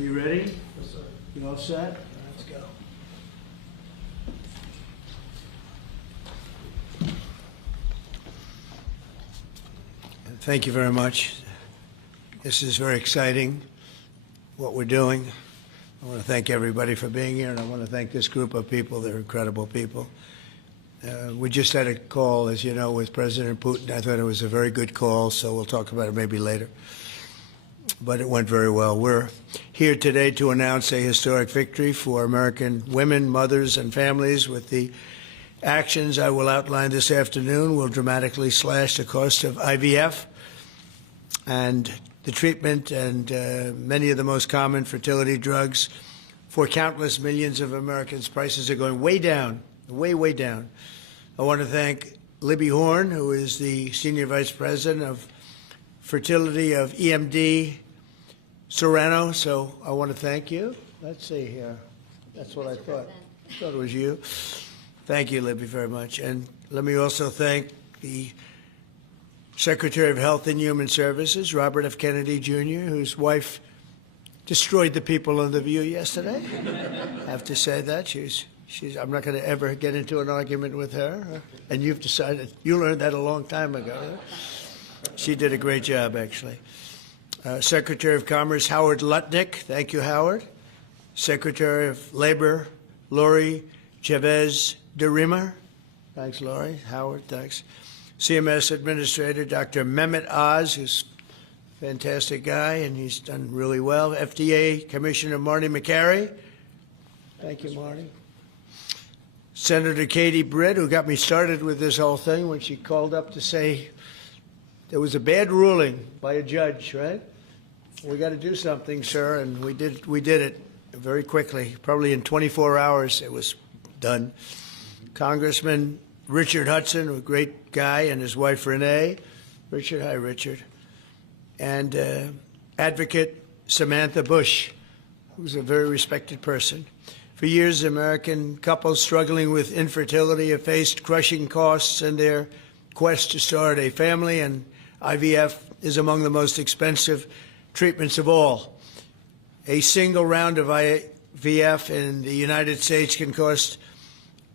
you ready? Yes, sir. You all set? Let's go. Thank you very much. This is very exciting, what we're doing. I want to thank everybody for being here, and I want to thank this group of people. They're incredible people. We just had a call, as you know, with President Putin. I thought it was a very good call, so we'll talk about it maybe later. But it went very well. We're here today to announce a historic victory for American women, mothers, and families. With the actions I will outline this afternoon, will dramatically slash the cost of IVF and the treatment and many of the most common fertility drugs for countless millions of Americans. Prices are going way down, way down. I want to thank Libby Horn, who is the Senior Vice President of Fertility of EMD Serrano. So I want to thank you. Let's see here. That's what I thought. I thought it was you. Thank you, Libby, very much. And let me also thank the Secretary of Health and Human Services, Robert F. Kennedy, Jr., whose wife destroyed the people on The View yesterday. I have to say that. I'm not going to ever get into an argument with her. And you've decided, you learned that a long time ago. She did a great job, actually. Secretary of Commerce, Howard Lutnick. Thank you, Howard. Secretary of Labor, Lori Chavez de Rima. Thanks, Lori. Howard, thanks. CMS Administrator, Dr. Mehmet Oz, who's a fantastic guy, and he's done really well. FDA Commissioner Marty McCary. Thank you, Marty. Senator Katie Britt, who got me started with this whole thing when she called up to say there was a bad ruling by a judge, right? We got to do something, sir, and we did it very quickly. Probably in 24 hours it was done. Congressman Richard Hudson, a great guy, and his wife Renee. Richard, hi, Richard. And Advocate Samantha Bush, who's a very respected person. For years, American couples struggling with infertility have faced crushing costs in their quest to start a family, and IVF is among the most expensive treatments of all. A single round of IVF in the United States can cost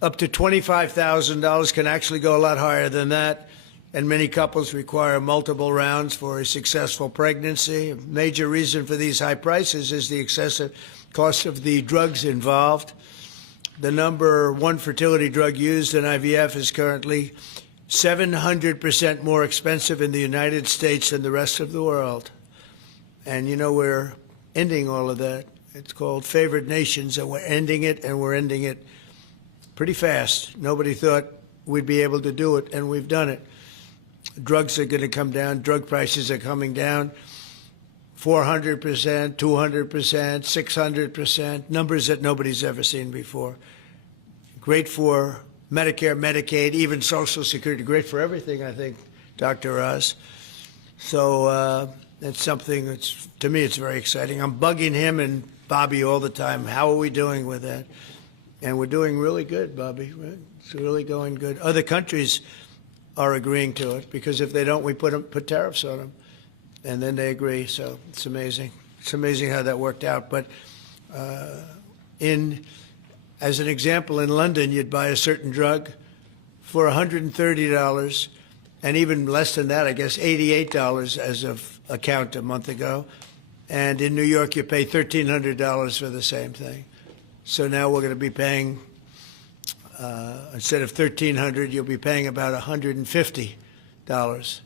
up to $25,000, can actually go a lot higher than that, and many couples require multiple rounds for a successful pregnancy. A major reason for these high prices is the excessive cost of the drugs involved. The number one fertility drug used in IVF is currently 700% more expensive in the United States than the rest of the world. And you know, we're ending all of that. It's called favored nations, and we're ending it, and we're ending it pretty fast. Nobody thought we'd be able to do it, and we've done it. Drugs are going to come down. Drug prices are coming down. 400%, 200%, 600%, numbers that nobody's ever seen before. Great for Medicare, Medicaid, even Social Security. Great for everything, I think, Dr. Oz. So it's something that's, to me, it's very exciting. I'm bugging him and Bobby all the time. How are we doing with that? And we're doing really good, Bobby. Right? It's really going good. Other countries are agreeing to it, because if they don't, we put tariffs on them. And then they agree, so it's amazing. It's amazing how that worked out. But as an example, in London, you'd buy a certain drug for $130, and even less than that, I guess, $88 as of a count a month ago. And in New York, you pay $1,300 for the same thing. So now we're going to be paying, instead of $1,300, you'll be paying about $150.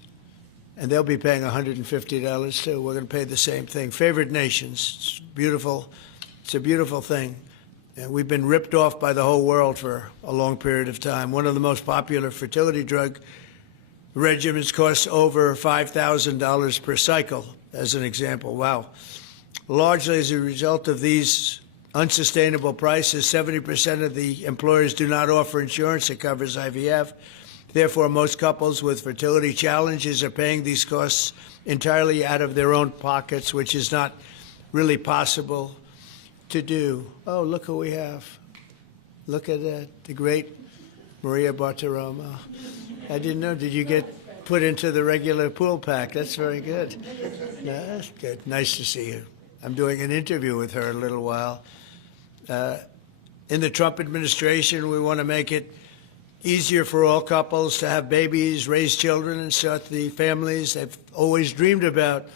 And they'll be paying $150 too. We're going to pay the same thing. Favored nations. It's beautiful. It's a beautiful thing. And we've been ripped off by the whole world for a long period of time. One of the most popular fertility drug regimens costs over $5,000 per cycle, as an example. Wow. Largely as a result of these unsustainable prices, 70% of the employers do not offer insurance that covers IVF. Therefore, most couples with fertility challenges are paying these costs entirely out of their own pockets, which is not really possible to do. Oh, look who we have. Look at that, the great Maria Bartiromo. I didn't know, did you get put into the regular pool pack? That's very good. No, that's good. Nice to see you. I'm doing an interview with her in a little while. In the Trump administration, we want to make it easier for all couples to have babies, raise children, and start the families they've always dreamed about.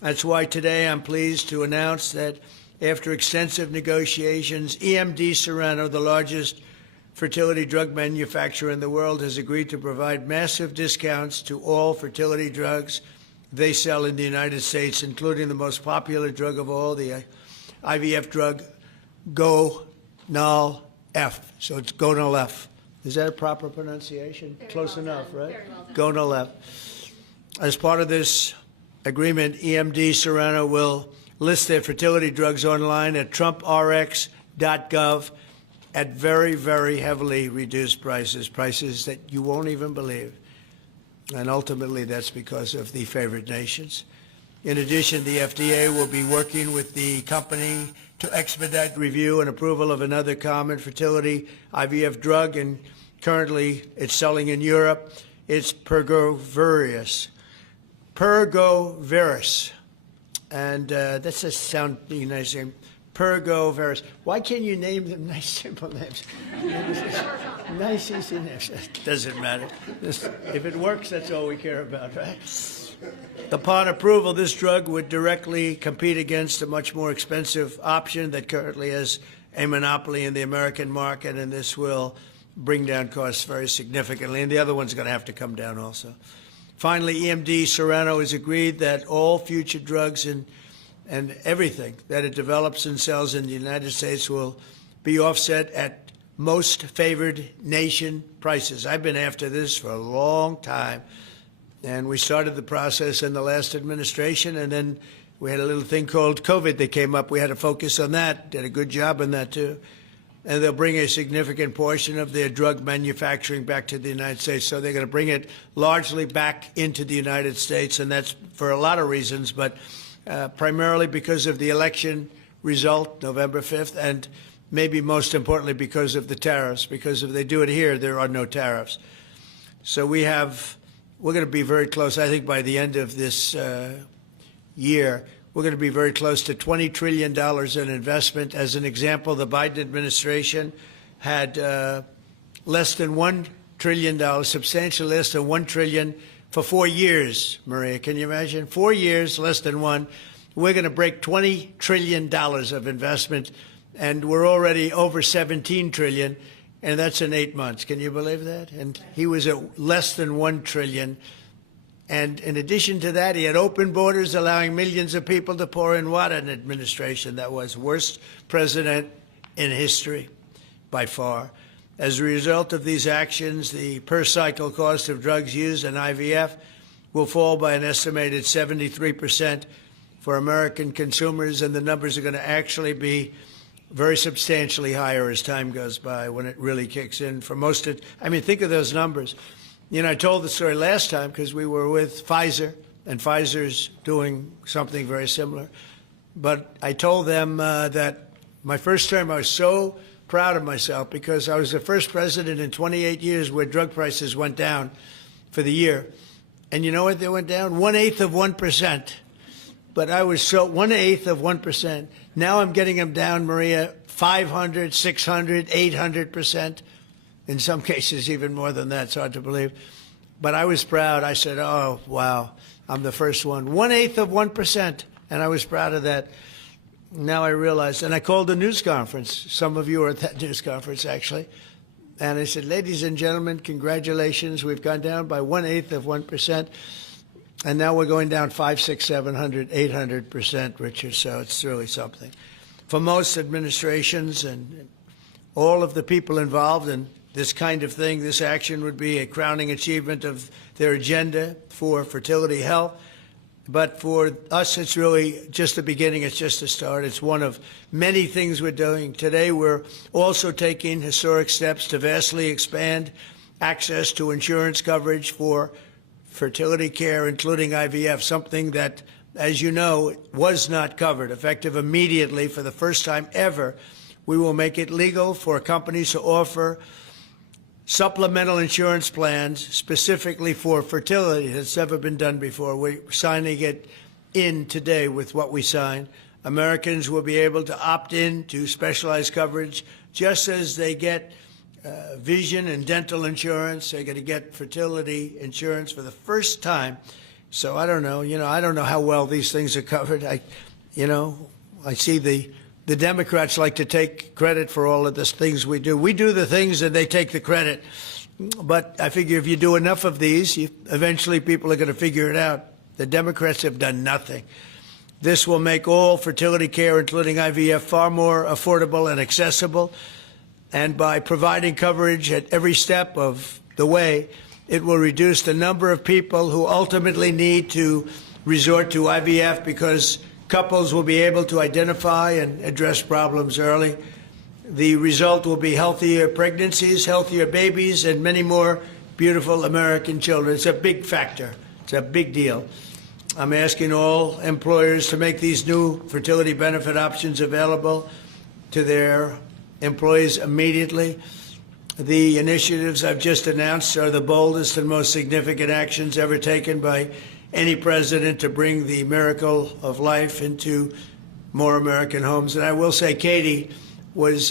That's why today I'm pleased to announce that after extensive negotiations, EMD Serrano, the largest fertility drug manufacturer in the world, has agreed to provide massive discounts to all fertility drugs they sell in the United States, including the most popular drug of all, the IVF drug, Gonal-F. So it's Gonal-F. Is that a proper pronunciation? Very Close well enough, done. right? Very well done. Gonal-F. As part of this agreement, EMD Serrano will list their fertility drugs online at trumprx.gov at very, very heavily reduced prices, prices that you won't even believe. And ultimately, that's because of the favored nations. In addition, the FDA will be working with the company to expedite review and approval of another common fertility IVF drug, and currently it's selling in Europe. It's Pergoveris. And that's a sounding nice name. Pergoveris. Why can't you name them nice, simple names? Nice, easy names. Doesn't matter. If it works, that's all we care about, right? Upon approval, this drug would directly compete against a much more expensive option that currently has a monopoly in the American market, and this will bring down costs very significantly. And the other one's going to have to come down also. Finally, EMD Serrano has agreed that all future drugs and everything that it develops and sells in the United States will be offset at most favored nation prices. I've been after this for a long time, and we started the process in the last administration, and then we had a little thing called COVID that came up. We had to focus on that, did a good job on that too. And they'll bring a significant portion of their drug manufacturing back to the United States. So they're going to bring it largely back into the United States, and that's for a lot of reasons, but primarily because of the election result, November 5th, and maybe most importantly because of the tariffs, because if they do it here, there are no tariffs. So we're going to be very close. I think by the end of this year, we're going to be very close to $20 trillion in investment. As an example, the Biden administration had less than $1 trillion, substantially less than $1 trillion for 4 years, Maria. Can you imagine? 4 years, less than one. We're going to break $20 trillion of investment, and we're already over $17 trillion, and that's in 8 months. Can you believe that? And he was at less than $1 trillion. And in addition to that, he had open borders, allowing millions of people to pour in. What an administration that was. Worst president in history, by far. As a result of these actions, the per-cycle cost of drugs used in IVF will fall by an estimated 73% for American consumers, and the numbers are going to actually be very substantially higher as time goes by when it really kicks in. For most of, I mean, think of those numbers. You know, I told the story last time because we were with Pfizer, and Pfizer's doing something very similar. But I told them that my first term, I was so proud of myself because I was the first president in 28 years where drug prices went down for the year. And you know what they went down? 1/8 of 1%. But I was so 1/8 of 1%. Now I'm getting them down, Maria, 500, 600, 800%. In some cases, even more than that. It's hard to believe. But I was proud. I said, oh, wow, I'm the first one. 1/8 of 1%. And I was proud of that. Now I realized, and I called a news conference. Some of you were at that news conference, actually. And I said, ladies and gentlemen, congratulations. We've gone down by 1/8 of 1%. And now we're going down 500, 600, 700, 800%, Richard. So it's really something. For most administrations and all of the people involved in this kind of thing, this action would be a crowning achievement of their agenda for fertility health. But for us, it's really just the beginning. It's just the start. It's one of many things we're doing. Today, we're also taking historic steps to vastly expand access to insurance coverage for fertility care, including IVF, something that, as you know, was not covered. Effective immediately, for the first time ever, we will make it legal for companies to offer supplemental insurance plans specifically for fertility. That's never been done before. We're signing it in today with what we signed. Americans will be able to opt in to specialized coverage, just as they get vision and dental insurance. They're going to get fertility insurance for the first time. So I don't know, I don't know how well these things are covered. I see the Democrats like to take credit for all of the things we do. We do the things and they take the credit. But I figure if you do enough of these, eventually people are going to figure it out. The Democrats have done nothing. This will make all fertility care, including IVF, far more affordable and accessible. And by providing coverage at every step of the way, it will reduce the number of people who ultimately need to resort to IVF, because couples will be able to identify and address problems early. The result will be healthier pregnancies, healthier babies, and many more beautiful American children. It's a big factor. It's a big deal. I'm asking all employers to make these new fertility benefit options available to their employees immediately. The initiatives I've just announced are the boldest and most significant actions ever taken by any president to bring the miracle of life into more American homes. And I will say Katie was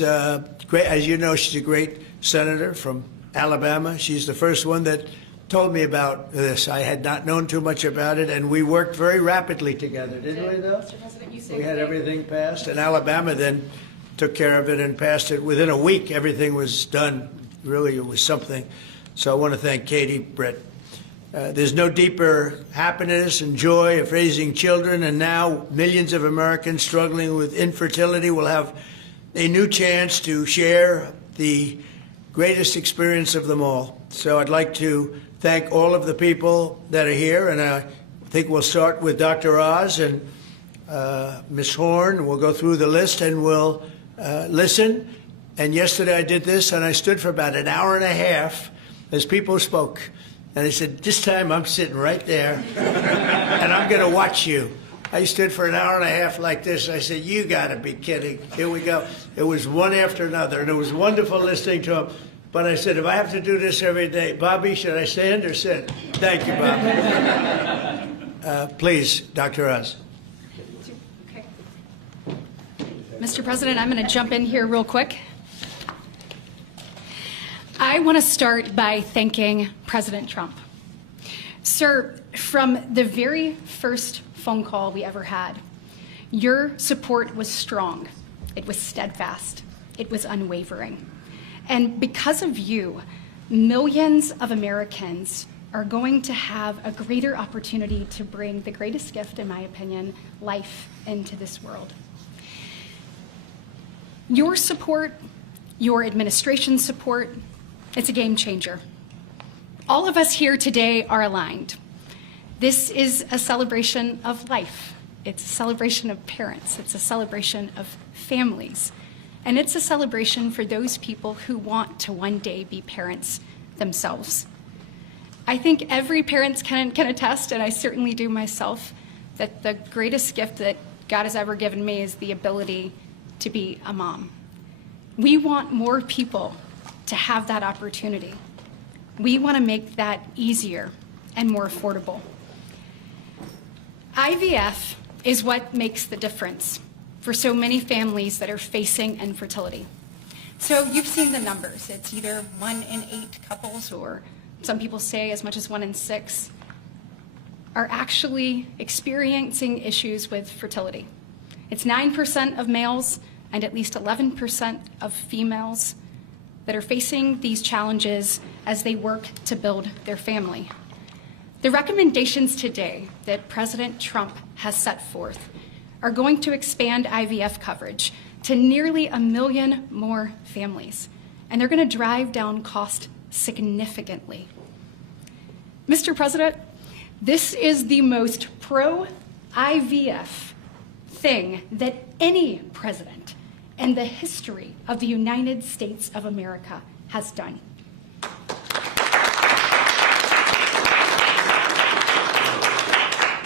great. As you know, she's a great senator from Alabama. She's the first one that told me about this. I had not known too much about it, and we worked very rapidly together, didn't we, though? Mr. President, you say we had everything passed, and Alabama then took care of it and passed it. Within a week, everything was done. Really, it was something. So I want to thank Katie, Brett. There's no deeper happiness and joy of raising children, and now millions of Americans struggling with infertility will have a new chance to share the greatest experience of them all. So I'd like to thank all of the people that are here, and I think we'll start with Dr. Oz and Ms. Horn. We'll go through the list and we'll listen. And yesterday I did this, and I stood for about an hour and a half as people spoke. And I said, this time I'm sitting right there, and I'm going to watch you. I stood for an hour and a half like this. I said, you got to be kidding. Here we go. It was one after another, and it was wonderful listening to them. But I said, if I have to do this every day, Bobby, should I stand or sit? Thank you, Bobby. Please, Dr. Oz. Okay. Mr. President, I'm going to jump in here real quick. I want to start by thanking President Trump. Sir, from the very first phone call we ever had, your support was strong. It was steadfast. It was unwavering. And because of you, millions of Americans are going to have a greater opportunity to bring the greatest gift, in my opinion, life into this world. Your support, your administration's support, it's a game changer. All of us here today are aligned. This is a celebration of life. It's a celebration of parents. It's a celebration of families. And it's a celebration for those people who want to one day be parents themselves. I think every parent can attest, and I certainly do myself, that the greatest gift that God has ever given me is the ability to be a mom. We want more people to have that opportunity. We want to make that easier and more affordable. IVF is what makes the difference for so many families that are facing infertility. So you've seen the numbers. It's either 1 in 8 couples, or some people say as much as 1 in 6, are actually experiencing issues with fertility. It's 9% of males and at least 11% of females that are facing these challenges as they work to build their family. The recommendations today that President Trump has set forth are going to expand IVF coverage to nearly 1 million more families, and they're going to drive down cost significantly. Mr. President, this is the most pro-IVF thing that any president in the history of the United States of America has done.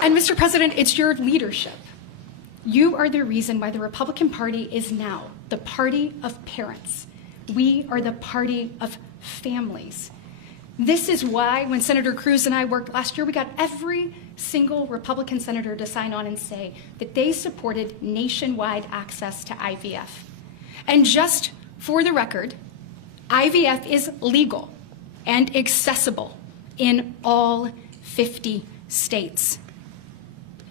And Mr. President, it's your leadership. You are the reason why the Republican Party is now the party of parents. We are the party of families. This is why when Senator Cruz and I worked last year, we got every single Republican senator to sign on and say that they supported nationwide access to IVF. And just for the record, IVF is legal and accessible in all 50 states.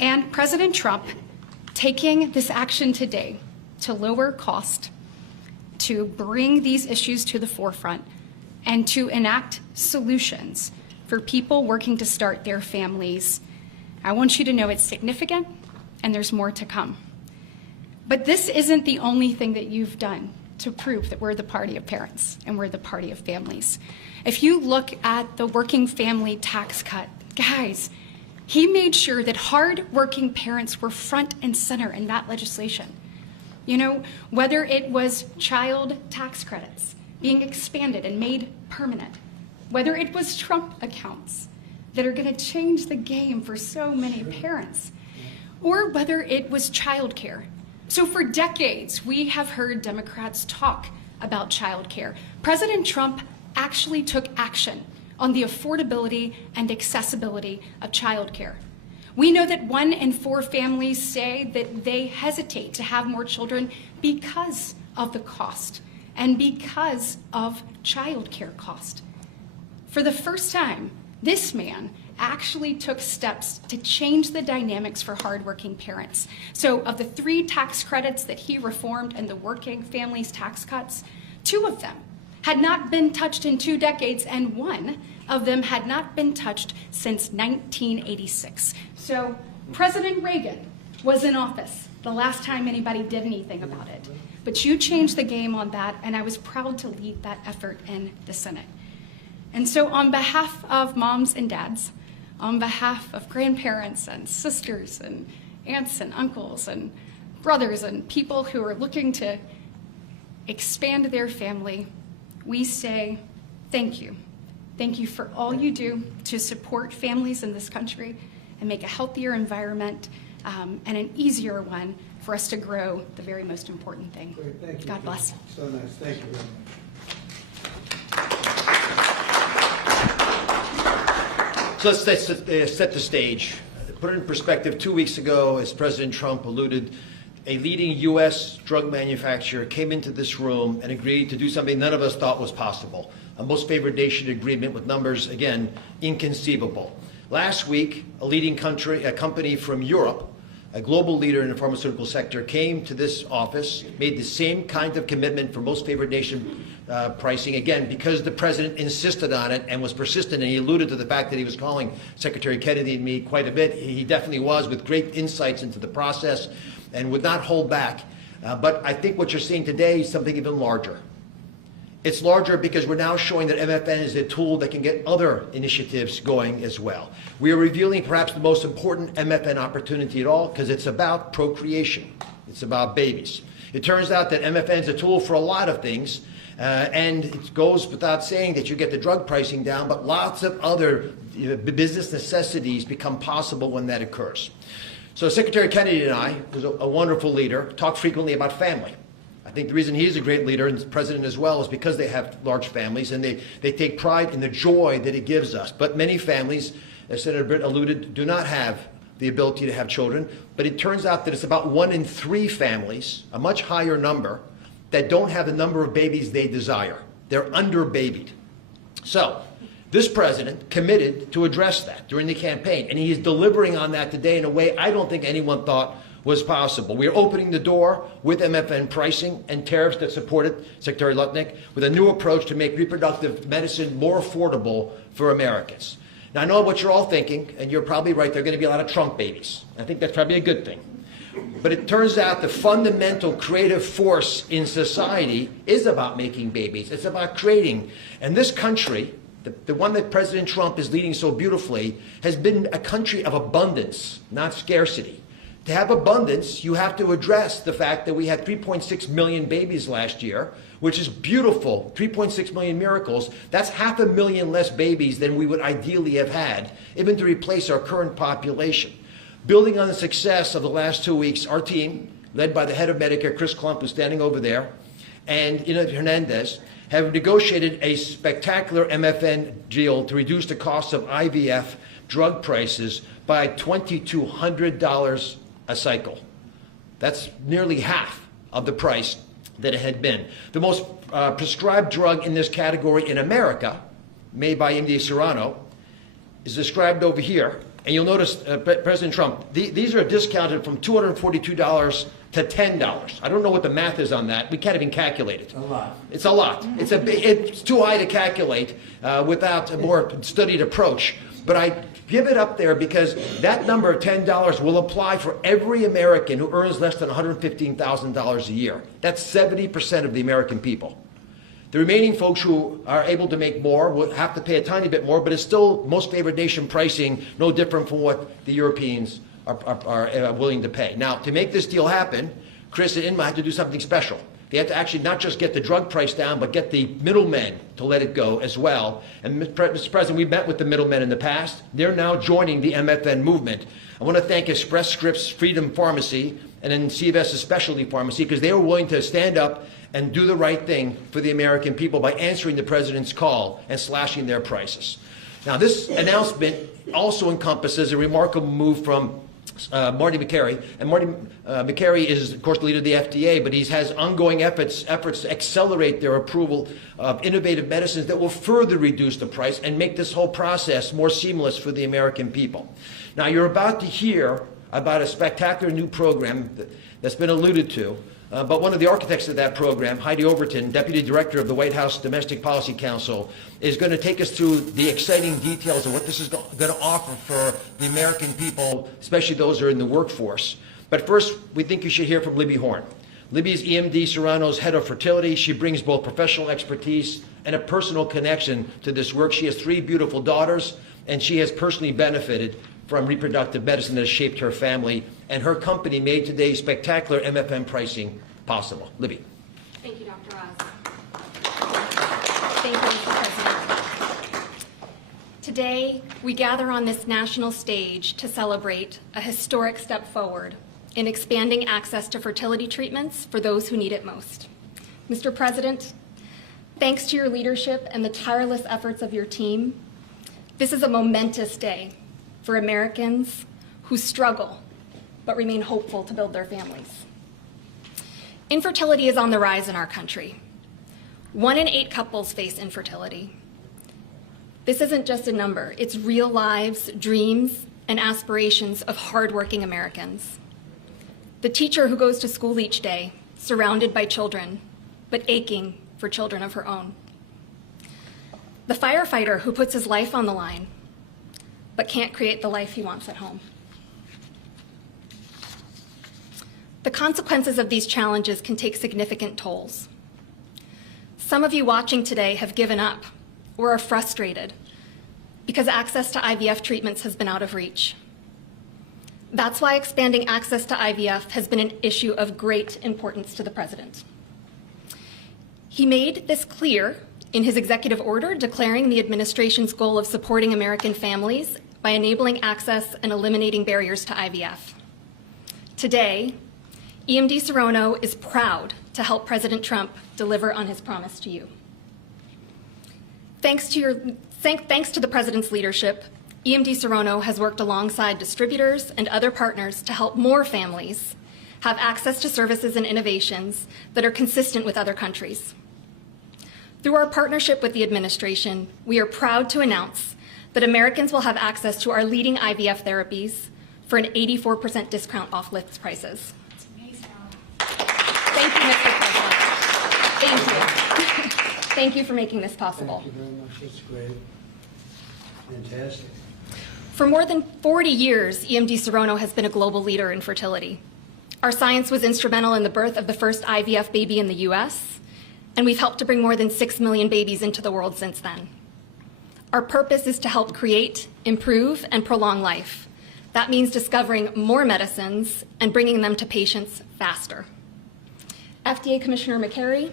And President Trump, taking this action today to lower cost, to bring these issues to the forefront, and to enact solutions for people working to start their families, I want you to know it's significant and there's more to come. But this isn't the only thing that you've done to prove that we're the party of parents and we're the party of families. If you look at the working family tax cut, guys, he made sure that hard-working parents were front and center in that legislation. You know, whether it was child tax credits being expanded and made permanent, whether it was Trump accounts that are going to change the game for so many parents, or whether it was childcare. So for decades, we have heard Democrats talk about childcare. President Trump actually took action on the affordability and accessibility of childcare. We know that 1 in 4 families say that they hesitate to have more children because of the cost and because of childcare cost. For the first time, this man actually took steps to change the dynamics for hardworking parents. So of the 3 tax credits that he reformed and the working families tax cuts, 2 of them had not been touched in 2 decades, and 1 of them had not been touched since 1986. So President Reagan was in office the last time anybody did anything about it. But you changed the game on that, and I was proud to lead that effort in the Senate. And so on behalf of moms and dads, on behalf of grandparents and sisters and aunts and uncles and brothers and people who are looking to expand their family, we say thank you. Thank you for all you do to support families in this country and make a healthier environment and an easier one for us to grow the very most important thing. Great, thank you. God bless. So nice. Thank you very much. So let's set the stage. Put it in perspective, 2 weeks ago, as President Trump alluded, a leading U.S. drug manufacturer came into this room and agreed to do something none of us thought was possible. A most favored nation agreement with numbers, again, inconceivable. Last week, a company from Europe, a global leader in the pharmaceutical sector, came to this office, made the same kind of commitment for most favored nation pricing, again, because the president insisted on it and was persistent, and he alluded to the fact that he was calling Secretary Kennedy and me quite a bit. He definitely was, with great insights into the process, and would not hold back. But I think what you're seeing today is something even larger. It's larger because we're now showing that MFN is a tool that can get other initiatives going as well. We are revealing perhaps the most important MFN opportunity at all, because it's about procreation. It's about babies. It turns out that MFN is a tool for a lot of things, and it goes without saying that you get the drug pricing down, but lots of other business necessities become possible when that occurs. So Secretary Kennedy and I, who's a wonderful leader, talk frequently about family. I think the reason he's a great leader, and the president as well, is because they have large families and they take pride in the joy that it gives us. But many families, as Senator Britt alluded, do not have the ability to have children. But it turns out that it's about 1 in 3 families, a much higher number, that don't have the number of babies they desire. They're under-babied. So this president committed to address that during the campaign, and he is delivering on that today in a way I don't think anyone thought was possible. We are opening the door with MFN pricing and tariffs that support it, Secretary Lutnick, with a new approach to make reproductive medicine more affordable for Americans. Now, I know what you're all thinking, and you're probably right, there are going to be a lot of Trump babies. I think that's probably a good thing. But it turns out the fundamental creative force in society is about making babies. It's about creating. And this country, the one that President Trump is leading so beautifully, has been a country of abundance, not scarcity. To have abundance, you have to address the fact that we had 3.6 million babies last year, which is beautiful, 3.6 million miracles. That's 500,000 less babies than we would ideally have had, even to replace our current population. Building on the success of the last 2 weeks, our team, led by the head of Medicare, Chris Klump, who's standing over there, and Hernandez have negotiated a spectacular MFN deal to reduce the cost of IVF drug prices by $2,200 a cycle. That's nearly half of the price that it had been. The most prescribed drug in this category in America, made by MD Serrano, is described over here. And you'll notice, President Trump, these are discounted from $242 to $10. I don't know what the math is on that. We can't even calculate it. A lot. It's a lot. It's too high to calculate without a more studied approach. But I give it up there because that number of $10 will apply for every American who earns less than $115,000 a year. That's 70% of the American people. The remaining folks who are able to make more will have to pay a tiny bit more, but it's still most favored nation pricing, no different from what the Europeans are willing to pay. Now, to make this deal happen, Chris and Inma had to do something special. They had to actually not just get the drug price down, but get the middlemen to let it go as well. And Mr. President, we've met with the middlemen in the past. They're now joining the MFN movement. I want to thank Express Scripts Freedom Pharmacy and then CVS's Specialty Pharmacy because they were willing to stand up and do the right thing for the American people by answering the president's call and slashing their prices. Now, this announcement also encompasses a remarkable move from Marty Makary. And Marty Makary is, of course, the leader of the FDA, but he has ongoing efforts to accelerate their approval of innovative medicines that will further reduce the price and make this whole process more seamless for the American people. Now, you're about to hear about a spectacular new program that's been alluded to, but one of the architects of that program, Heidi Overton, Deputy Director of the White House Domestic Policy Council, is going to take us through the exciting details of what this is going to offer for the American people, especially those who are in the workforce. But first, we think you should hear from Libby Horn. Libby is EMD Serrano's head of fertility. She brings both professional expertise and a personal connection to this work. She has 3 beautiful daughters, and she has personally benefited from reproductive medicine that has shaped her family, and her company made today's spectacular MFN pricing possible. Libby. Thank you, Dr. Oz. Thank you, Mr. President. Today, we gather on this national stage to celebrate a historic step forward in expanding access to fertility treatments for those who need it most. Mr. President, thanks to your leadership and the tireless efforts of your team, this is a momentous day for Americans who struggle but remain hopeful to build their families. Infertility is on the rise in our country. 1 in 8 couples face infertility. This isn't just a number, it's real lives, dreams, and aspirations of hardworking Americans. The teacher who goes to school each day, surrounded by children, but aching for children of her own. The firefighter who puts his life on the line, but can't create the life he wants at home. The consequences of these challenges can take significant tolls. Some of you watching today have given up or are frustrated because access to IVF treatments has been out of reach. That's why expanding access to IVF has been an issue of great importance to the President. He made this clear in his executive order declaring the administration's goal of supporting American families by enabling access and eliminating barriers to IVF. Today, EMD Serrano is proud to help President Trump deliver on his promise to you. Thanks to the President's leadership, EMD Serrano has worked alongside distributors and other partners to help more families have access to services and innovations that are consistent with other countries. Through our partnership with the administration, we are proud to announce that Americans will have access to our leading IVF therapies for an 84% discount off list prices. That's amazing. Thank you, Mr. President. Thank you. Thank you for making this possible. Thank you very much. That's great. Fantastic. For more than 40 years, EMD Serrano has been a global leader in fertility. Our science was instrumental in the birth of the first IVF baby in the US, and we've helped to bring more than 6 million babies into the world since then. Our purpose is to help create, improve, and prolong life. That means discovering more medicines and bringing them to patients faster. FDA Commissioner Makary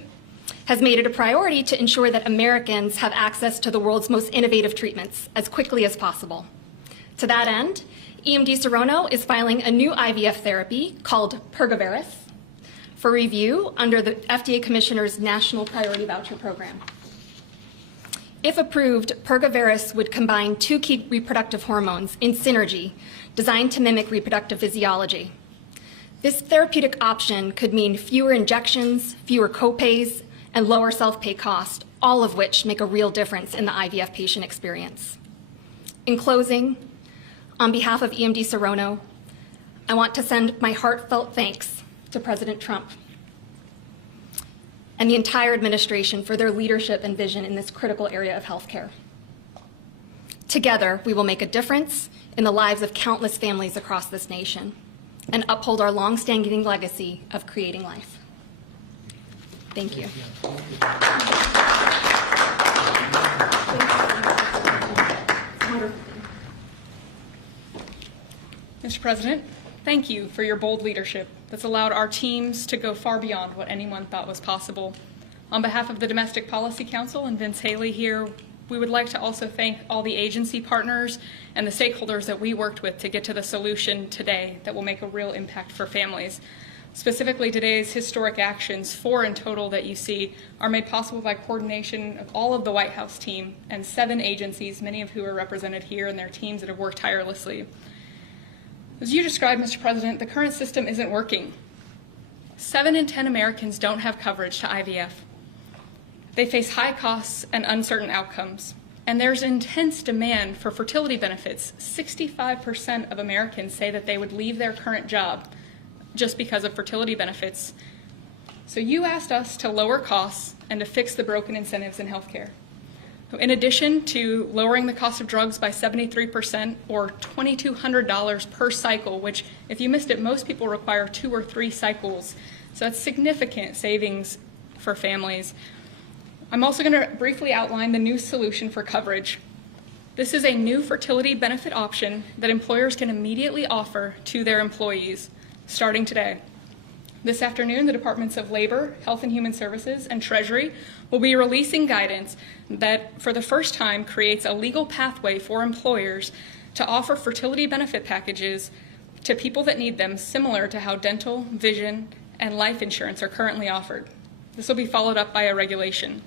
has made it a priority to ensure that Americans have access to the world's most innovative treatments as quickly as possible. To that end, EMD Serrano is filing a new IVF therapy called Pergoveris for review under the FDA Commissioner's National Priority Voucher Program. If approved, Pergoveris would combine two key reproductive hormones in synergy designed to mimic reproductive physiology. This therapeutic option could mean fewer injections, fewer copays, and lower self-pay cost, all of which make a real difference in the IVF patient experience. In closing, on behalf of EMD Serono, I want to send my heartfelt thanks to President Trump and the entire administration for their leadership and vision in this critical area of healthcare. Together, we will make a difference in the lives of countless families across this nation and uphold our long-standing legacy of creating life. Thank you. Mr. President, thank you for your bold leadership that's allowed our teams to go far beyond what anyone thought was possible. On behalf of the Domestic Policy Council and Vince Haley here, we would like to also thank all the agency partners and the stakeholders that we worked with to get to the solution today that will make a real impact for families. Specifically, today's historic actions, 4 in total that you see, are made possible by coordination of all of the White House team and 7 agencies, many of who are represented here, and their teams that have worked tirelessly. As you described, Mr. President, the current system isn't working. 7 in 10 Americans don't have coverage to IVF. They face high costs and uncertain outcomes. And there's intense demand for fertility benefits. 65% of Americans say that they would leave their current job just because of fertility benefits. So you asked us to lower costs and to fix the broken incentives in healthcare. In addition to lowering the cost of drugs by 73% or $2,200 per cycle, which if you missed it, most people require 2 or 3 cycles. So that's significant savings for families. I'm also going to briefly outline the new solution for coverage. This is a new fertility benefit option that employers can immediately offer to their employees starting today. This afternoon, the Departments of Labor, Health and Human Services, and Treasury will be releasing guidance that, for the first time, creates a legal pathway for employers to offer fertility benefit packages to people that need them, similar to how dental, vision, and life insurance are currently offered. This will be followed up by a regulation.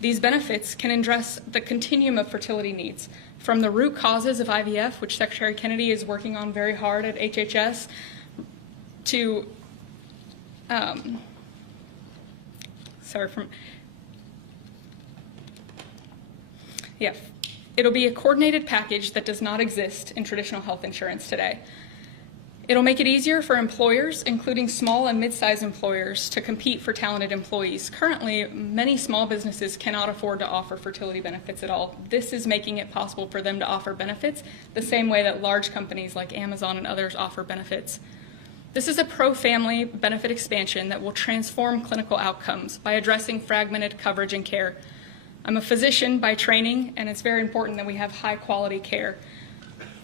These benefits can address the continuum of fertility needs, from the root causes of IVF, which Secretary Kennedy is working on very hard at HHS, to it'll be a coordinated package that does not exist in traditional health insurance today. It'll make it easier for employers, including small and mid-sized employers, to compete for talented employees. Currently, many small businesses cannot afford to offer fertility benefits at all. This is making it possible for them to offer benefits the same way that large companies like Amazon and others offer benefits. This is a pro-family benefit expansion that will transform clinical outcomes by addressing fragmented coverage and care. I'm a physician by training, and it's very important that we have high-quality care.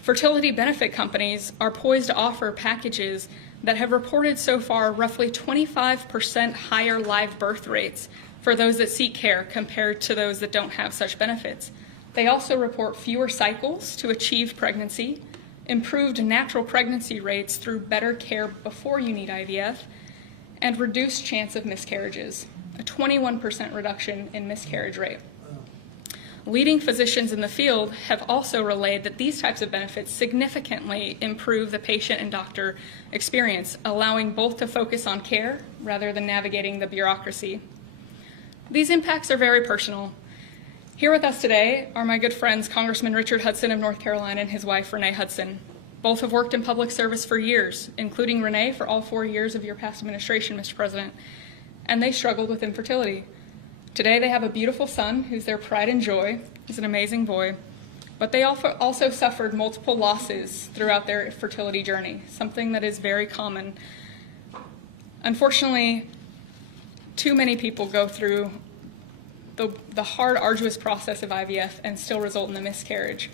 Fertility benefit companies are poised to offer packages that have reported so far roughly 25% higher live birth rates for those that seek care compared to those that don't have such benefits. They also report fewer cycles to achieve pregnancy, improved natural pregnancy rates through better care before you need IVF, and reduced chance of miscarriages, a 21% reduction in miscarriage rate. Leading physicians in the field have also relayed that these types of benefits significantly improve the patient and doctor experience, allowing both to focus on care rather than navigating the bureaucracy. These impacts are very personal. Here with us today are my good friends, Congressman Richard Hudson of North Carolina and his wife, Renee Hudson. Both have worked in public service for years, including Renee for all 4 years of your past administration, Mr. President, and they struggled with infertility. Today they have a beautiful son who's their pride and joy. He's an amazing boy, but they also suffered multiple losses throughout their fertility journey, something that is very common. Unfortunately, too many people go through the hard, arduous process of IVF and still result in a miscarriage.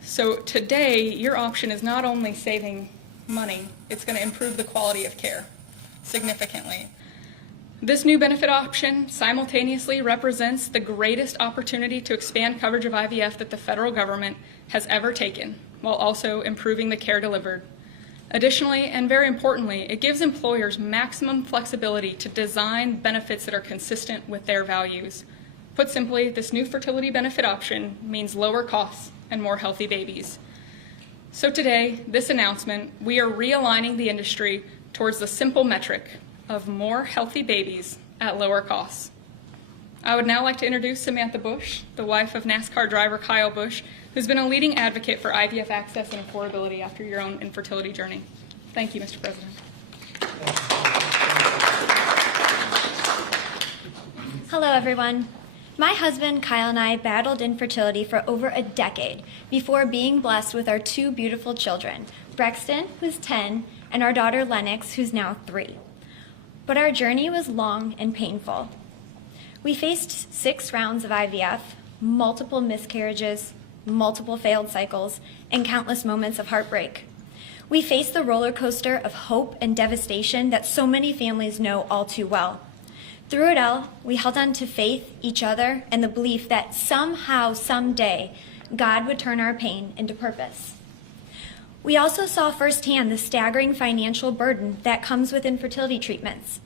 So today, your option is not only saving money, it's going to improve the quality of care significantly. This new benefit option simultaneously represents the greatest opportunity to expand coverage of IVF that the federal government has ever taken, while also improving the care delivered. Additionally, and very importantly, it gives employers maximum flexibility to design benefits that are consistent with their values. Put simply, this new fertility benefit option means lower costs and more healthy babies. So today, this announcement, we are realigning the industry towards the simple metric of more healthy babies at lower costs. I would now like to introduce Samantha Bush, the wife of NASCAR driver Kyle Busch, who's been a leading advocate for IVF access and affordability after your own infertility journey. Thank you, Mr. President. Hello, everyone. My husband, Kyle, and I battled infertility for over a decade before being blessed with our two beautiful children, Brexton, who's 10, and our daughter, Lennox, who's now 3. But our journey was long and painful. We faced 6 rounds of IVF, multiple miscarriages, multiple failed cycles, and countless moments of heartbreak. We faced the roller coaster of hope and devastation that so many families know all too well. Through it all, we held on to faith, each other, and the belief that somehow, someday, God would turn our pain into purpose. We also saw firsthand the staggering financial burden that comes with infertility treatments.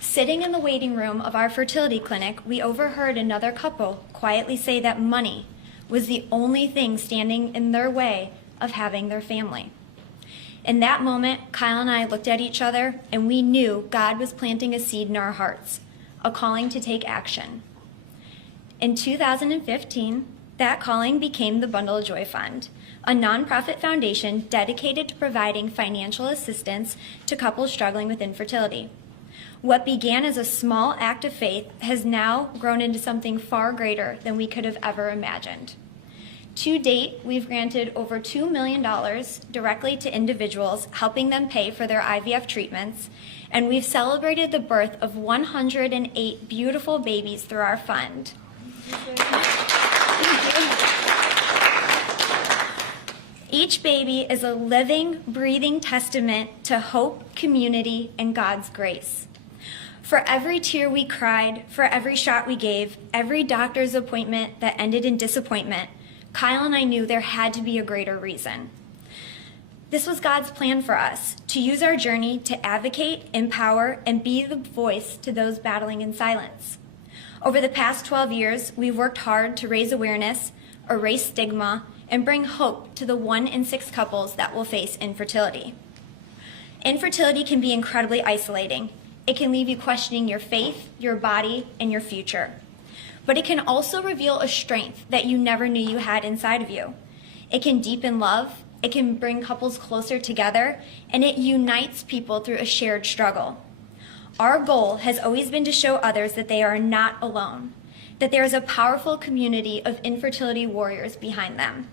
Sitting in the waiting room of our fertility clinic, we overheard another couple quietly say that money was the only thing standing in their way of having their family. In that moment, Kyle and I looked at each other, and we knew God was planting a seed in our hearts, a calling to take action. In 2015, that calling became the Bundle of Joy Fund, a nonprofit foundation dedicated to providing financial assistance to couples struggling with infertility. What began as a small act of faith has now grown into something far greater than we could have ever imagined. To date, we've granted over $2 million directly to individuals, helping them pay for their IVF treatments, and we've celebrated the birth of 108 beautiful babies through our fund. Each baby is a living, breathing testament to hope, community, and God's grace. For every tear we cried, for every shot we gave, every doctor's appointment that ended in disappointment, Kyle and I knew there had to be a greater reason. This was God's plan for us, to use our journey to advocate, empower, and be the voice to those battling in silence. Over the past 12 years, we've worked hard to raise awareness, erase stigma, and bring hope to the 1 in 6 couples that will face infertility. Infertility can be incredibly isolating. It can leave you questioning your faith, your body, and your future. But it can also reveal a strength that you never knew you had inside of you. It can deepen love, it can bring couples closer together, and it unites people through a shared struggle. Our goal has always been to show others that they are not alone, that there is a powerful community of infertility warriors behind them.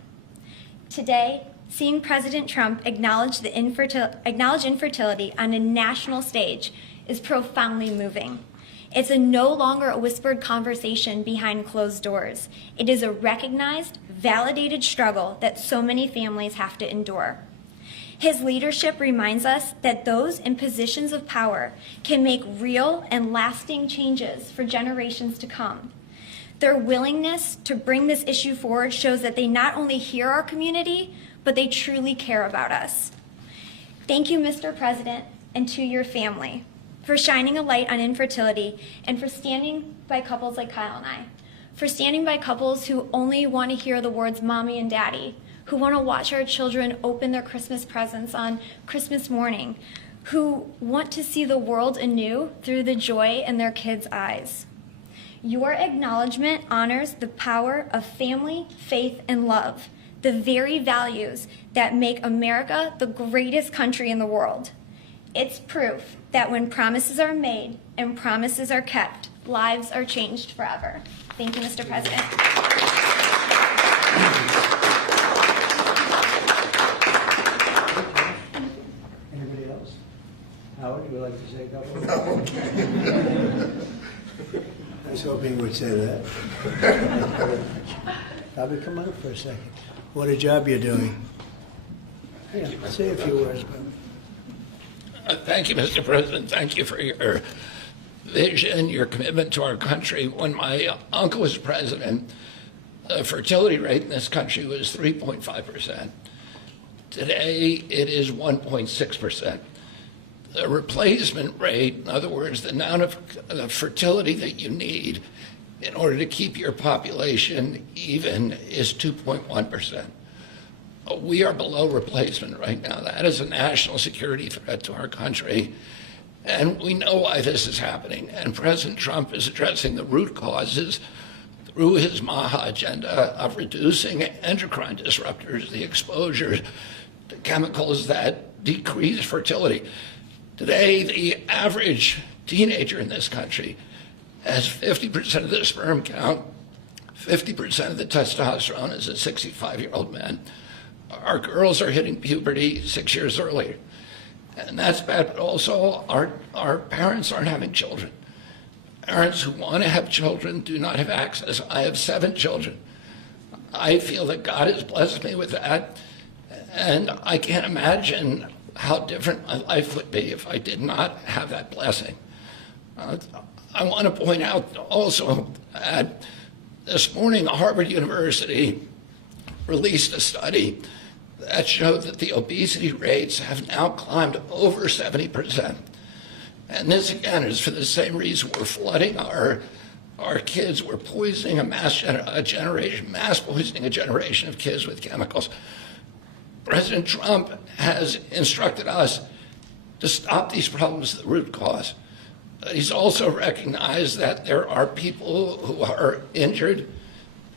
Today, seeing President Trump acknowledge infertility on a national stage is profoundly moving. It's no longer a whispered conversation behind closed doors. It is a recognized, validated struggle that so many families have to endure. His leadership reminds us that those in positions of power can make real and lasting changes for generations to come. Their willingness to bring this issue forward shows that they not only hear our community, but they truly care about us. Thank you, Mr. President, and to your family, for shining a light on infertility and for standing by couples like Kyle and I, for standing by couples who only want to hear the words mommy and daddy, who want to watch our children open their Christmas presents on Christmas morning, who want to see the world anew through the joy in their kids' eyes. Your acknowledgement honors the power of family, faith, and love, the very values that make America the greatest country in the world. It's proof that when promises are made and promises are kept, lives are changed forever. Thank you, Mr. President. Anybody else? Howard, you would like to say a couple? No. I was hoping you would say that. Bobby, come on up for a second. What a job you're doing. Yeah, say a few words, Bobby. Thank you, Mr. President. Thank you for your vision, your commitment to our country. When my uncle was president, the fertility rate in this country was 3.5%. Today, it is 1.6%. The replacement rate, in other words, the amount of fertility that you need in order to keep your population even, is 2.1%. We are below replacement right now. That is a national security threat to our country. And we know why this is happening. And President Trump is addressing the root causes through his MAHA agenda of reducing endocrine disruptors, the exposure to chemicals that decrease fertility. Today, the average teenager in this country has 50% of the sperm count, 50% of the testosterone as a 65-year-old man. Our girls are hitting puberty 6 years earlier. And that's bad, but also our parents aren't having children. Parents who want to have children do not have access. I have 7 children. I feel that God has blessed me with that, and I can't imagine how different my life would be if I did not have that blessing. I want to point out also that this morning Harvard University released a study that showed that the obesity rates have now climbed over 70%. And this, again, is for the same reason we're flooding our kids. We're poisoning mass poisoning a generation of kids with chemicals. President Trump has instructed us to stop these problems at the root cause. He's also recognized that there are people who are injured,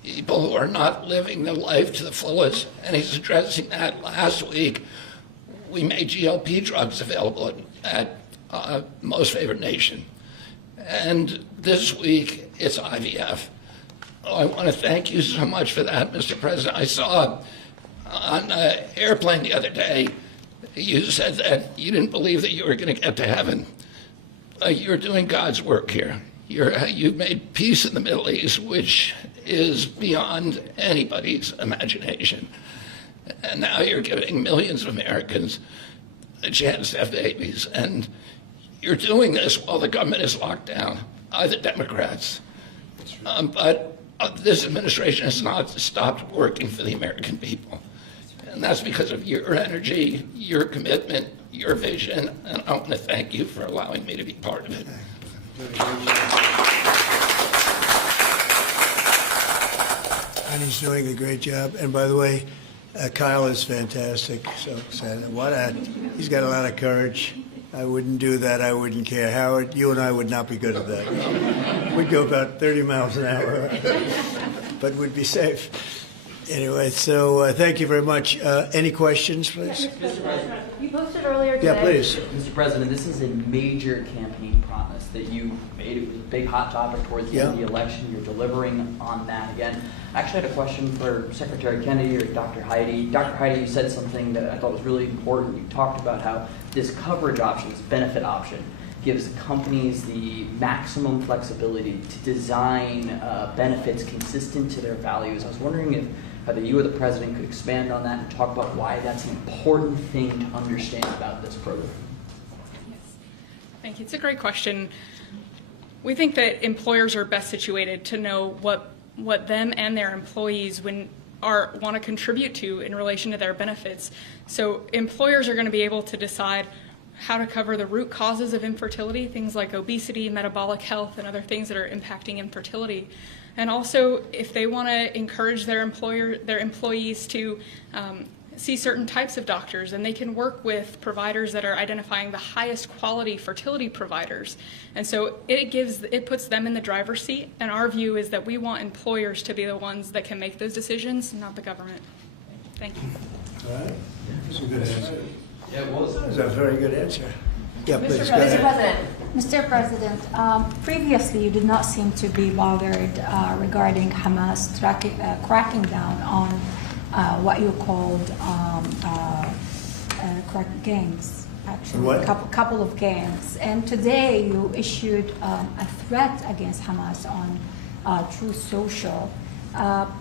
people who are not living their life to the fullest, and he's addressing that. Last week, we made GLP drugs available at Most Favored Nation. And this week, it's IVF. I want to thank you so much for that, Mr. President. I saw on an airplane the other day, you said that you didn't believe that you were going to get to heaven. You're doing God's work here. You've made peace in the Middle East, which is beyond anybody's imagination. And now you're giving millions of Americans a chance to have babies. And you're doing this while the government is locked down by the Democrats. But this administration has not stopped working for the American people. And that's because of your energy, your commitment, your vision, and I want to thank you for allowing me to be part of it. And he's doing a great job. And by the way, Kyle is fantastic. So excited. He's got a lot of courage. I wouldn't do that. I wouldn't care. Howard, you and I would not be good at that. We'd go about 30 miles an hour, but we'd be safe. Anyway, so thank you very much. Any questions, please? Mr. President, you posted earlier today. Yeah, please. Mr. President, this is a major campaign promise that you made. It was a big hot topic towards the end of the election. You're delivering on that again. I actually had a question for Secretary Kennedy or Dr. Heidi. Dr. Heidi, you said something that I thought was really important. You talked about how this coverage option, this benefit option, gives companies the maximum flexibility to design benefits consistent to their values. I was wondering if either you or the President could expand on that and talk about why that's an important thing to understand about this program. Yes. Thank you. It's a great question. We think that employers are best situated to know what them and their employees want to contribute to in relation to their benefits. So employers are going to be able to decide how to cover the root causes of infertility, things like obesity, metabolic health, and other things that are impacting infertility. And also, if they want to encourage their employees to see certain types of doctors, and they can work with providers that are identifying the highest quality fertility providers. And so it puts them in the driver's seat, and our view is that we want employers to be the ones that can make those decisions, not the government. Thank you. All right. That's a good answer. Yeah, it was. That's a very good answer. Yeah, please, go Mr. ahead. Mr. President, previously you did not seem to be bothered regarding Hamas cracking down on what you called gangs, actually, What? couple of gangs. And today you issued a threat against Hamas on Truth Social.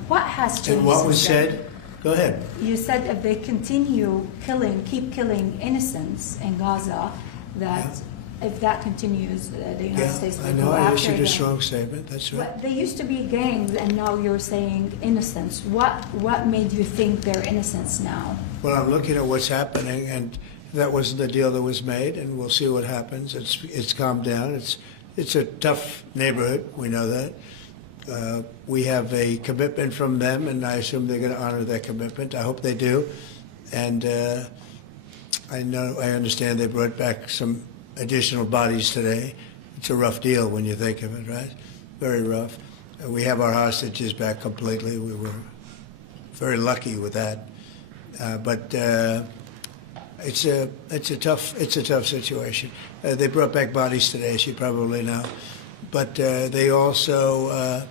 What has changed? And what was since then? said? Go ahead. You said if they continue keep killing innocents in Gaza, that if that continues, the United States will I go know, I after issued a them. strong statement, that's right. But they used to be gangs, and now you're saying innocence. What made you think they're innocents now? Well, I'm looking at what's happening, and that wasn't the deal that was made, and we'll see what happens. It's calmed down. It's a tough neighborhood. We know that. We have a commitment from them, and I assume they're going to honor that commitment. I hope they do. And I understand they brought back some additional bodies today. It's a rough deal when you think of it, right? Very rough. We have our hostages back completely. We were very lucky with that. But it's a tough situation. They brought back bodies today, as you probably know. But they also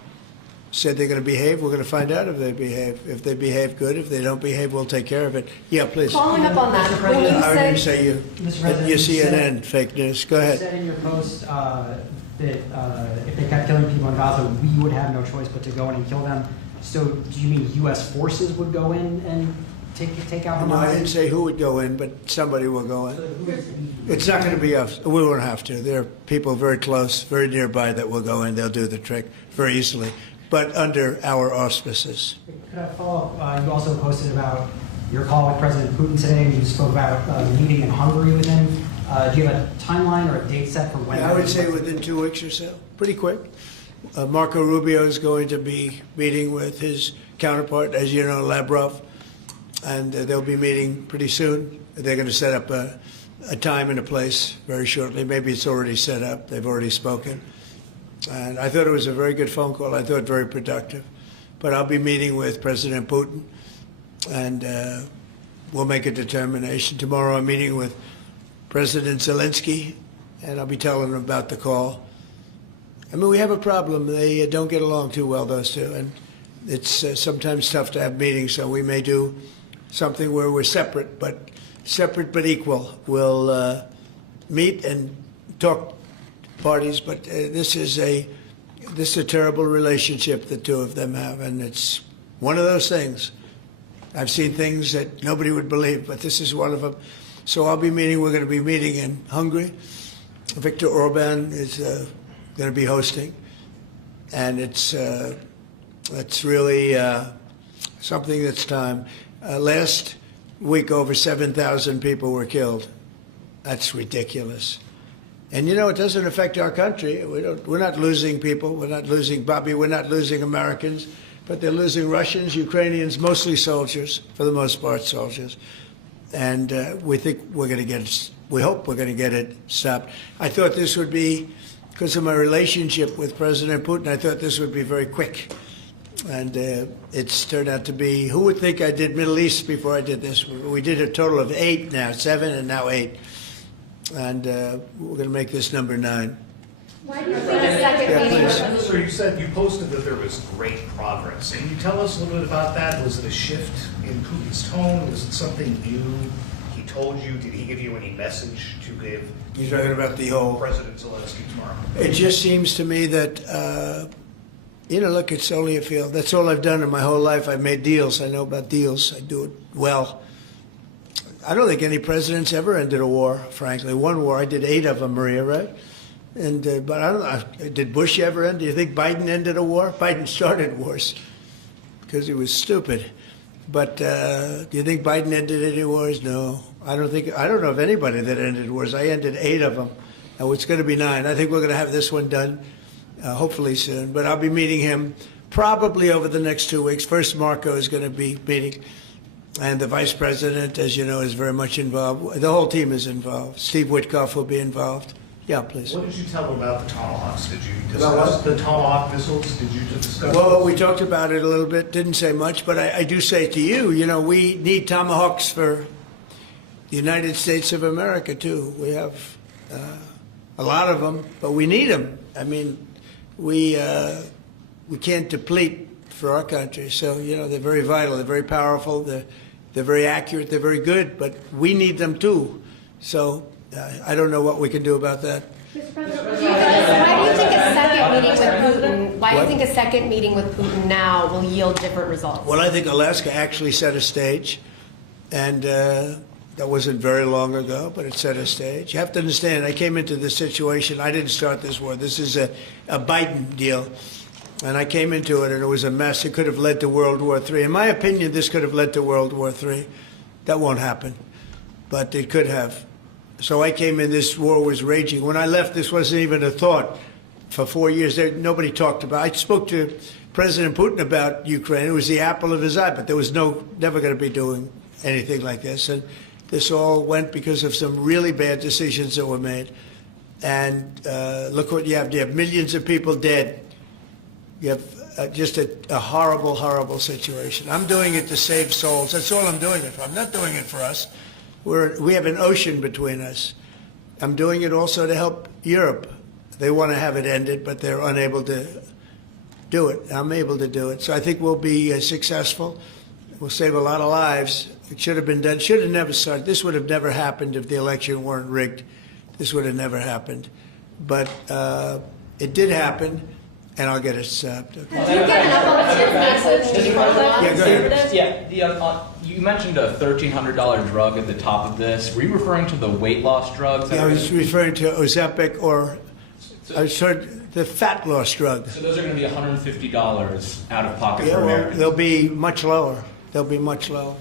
said they're going to behave. We're going to find out if they behave. If they behave good, if they don't behave, we'll take care of it. Yeah, please. Following up on that, when you I heard said... you say you CNN fake news. Go You ahead. said in your post that if they kept killing people in Gaza, we would have no choice but to go in and kill them. So do you mean U.S. forces would go in and take out Hamas? No, I didn't say who would go in, but somebody will go in. It's not going to be us. We won't have to. There are people very close, very nearby that will go in. They'll do the trick very easily, but under our auspices. Could I follow up? You also posted about your call with President Putin today, and you spoke about the meeting in Hungary with him. Do you have a timeline or a date set for when? Yeah, I would say within 2 weeks or so, pretty quick. Marco Rubio is going to be meeting with his counterpart, as you know, Lavrov, and they'll be meeting pretty soon. They're going to set up a time and a place very shortly. Maybe it's already set up. They've already spoken. And I thought it was a very good phone call. I thought very productive. But I'll be meeting with President Putin, and we'll make a determination. Tomorrow I'm meeting with President Zelensky, and I'll be telling him about the call. I mean, we have a problem. They don't get along too well, those two, and it's sometimes tough to have meetings, so we may do something where we're separate but equal. We'll meet and talk parties, but this is a terrible relationship the two of them have, and it's one of those things. I've seen things that nobody would believe, but this is one of them. So we're going to be meeting in Hungary. Viktor Orban is going to be hosting, and it's really something that's time. Last week, over 7,000 people were killed. That's ridiculous. And you know, it doesn't affect our country. We're not losing people. We're not losing Bobby. We're not losing Americans, but they're losing Russians, Ukrainians, mostly soldiers, for the most part, soldiers. And we think we're going to get it. We hope we're going to get it stopped. I thought this would be, because of my relationship with President Putin, I thought this would be very quick. And it's turned out to be, who would think I did Middle East before I did this? We did a total of 8 now, 7 and now 8. And we're going to make this number 9. Why do you think a second meeting? So you said you posted that there was great progress. Can you tell us a little bit about that? Was it a shift in Putin's tone? Was it something new he told you? Did he give you any message to give? You're talking about the whole President Zelensky tomorrow. It just seems to me that, look, it's only a field. That's all I've done in my whole life. I've made deals. I know about deals. I do it well. I don't think any president's ever ended a war, frankly. One war, I did 8 of them, Maria, right? And but I don't know, did Bush ever end? Do you think Biden ended a war? Biden started wars because he was stupid. But do you think Biden ended any wars? No. I don't know of anybody that ended wars. I ended 8 of them. And it's going to be 9. I think we're going to have this one done hopefully soon. But I'll be meeting him probably over the next 2 weeks. First, Marco is going to be meeting. And the vice president, as you know, is very much involved. The whole team is involved. Steve Witkoff will be involved. Yeah, please. What did you tell them about the Tomahawks? Did you discuss the Tomahawk missiles? Did you discuss? Well, we talked about it a little bit. Didn't say much, but I do say to you, we need Tomahawks for the United States of America too. We have a lot of them, but we need them. I mean, we can't deplete for our country. So, they're very vital. They're very powerful. They're very accurate. They're very good, but we need them too. So I don't know what we can do about that. Mr. President, why do you think a second meeting with Putin? Why do you think a second meeting with Putin now will yield different results? Well, I think Alaska actually set a stage, and That wasn't very long ago, but it set a stage. You have to understand, I came into this situation. I didn't start this war. This is a Biden deal. And I came into it, and it was a mess. It could have led to World War III. In my opinion, this could have led to World War III. That won't happen, but it could have. So I came in, this war was raging. When I left, this wasn't even a thought. For 4 years, nobody talked about it. I spoke to President Putin about Ukraine. It was the apple of his eye, but there was never going to be doing anything like this. And this all went because of some really bad decisions that were made. And look what you have. You have millions of people dead. You have just a horrible, horrible situation. I'm doing it to save souls. That's all I'm doing it for. I'm not doing it for us. We have an ocean between us. I'm doing it also to help Europe. They want to have it ended, but they're unable to do it. I'm able to do it. So I think we'll be successful. We'll save a lot of lives. It should have been done. Should have never started. This would have never happened if the election weren't rigged. This would have never happened. But it did happen. And I'll get it stopped. Okay. Have you given up on your message to Yeah, go ahead. Yeah, you mentioned a $1,300 drug at the top of this. Were you referring to the weight loss drugs? Yeah, I was referring to Ozempic or I heard the fat loss drug. So those are going to be $150 out of pocket Yeah, for well, Americans. they'll be much lower. They'll be much lower.